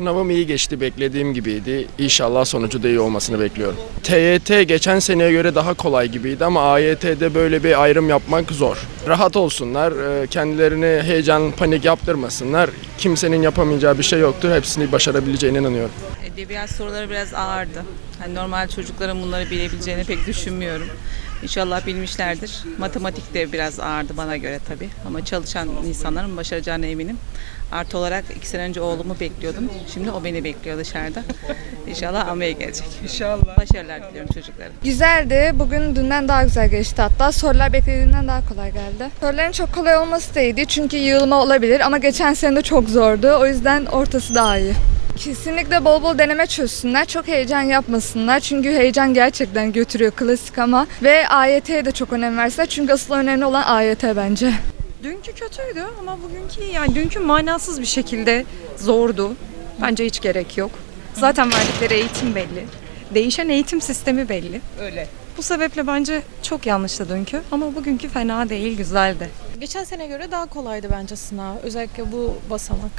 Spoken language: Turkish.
Sınavım iyi geçti, beklediğim gibiydi. İnşallah sonucu da iyi olmasını bekliyorum. TYT geçen seneye göre daha kolay gibiydi ama AYT'de böyle bir ayrım yapmak zor. Rahat olsunlar, e, kendilerini heyecan, panik yaptırmasınlar. Kimsenin yapamayacağı bir şey yoktur. Hepsini başarabileceğine inanıyorum. Edebiyat soruları biraz ağırdı. Hani normal çocukların bunları bilebileceğini pek düşünmüyorum. İnşallah bilmişlerdir. Matematik de biraz ağırdı bana göre tabii. Ama çalışan insanların başaracağına eminim. Artı olarak iki sene önce oğlumu bekliyordum. Şimdi o beni bekliyor dışarıda. İnşallah almaya gelecek. İnşallah. Başarılar diliyorum çocuklara. Güzeldi. Bugün dünden daha güzel geçti hatta. Sorular beklediğimden daha kolay geldi. Soruların çok kolay olması da iyiydi çünkü yığılma olabilir ama geçen sene de çok zordu. O yüzden ortası daha iyi. Kesinlikle bol bol deneme çözsünler. Çok heyecan yapmasınlar. Çünkü heyecan gerçekten götürüyor klasik ama. Ve AYT'ye de çok önem versinler. Çünkü asıl önemli olan AYT bence. Dünkü kötüydü ama bugünkü yani dünkü manasız bir şekilde zordu. Bence hiç gerek yok. Zaten verdikleri eğitim belli. Değişen eğitim sistemi belli. Öyle. Bu sebeple bence çok yanlıştı dünkü ama bugünkü fena değil, güzeldi. Geçen sene göre daha kolaydı bence sınav. Özellikle bu basamak.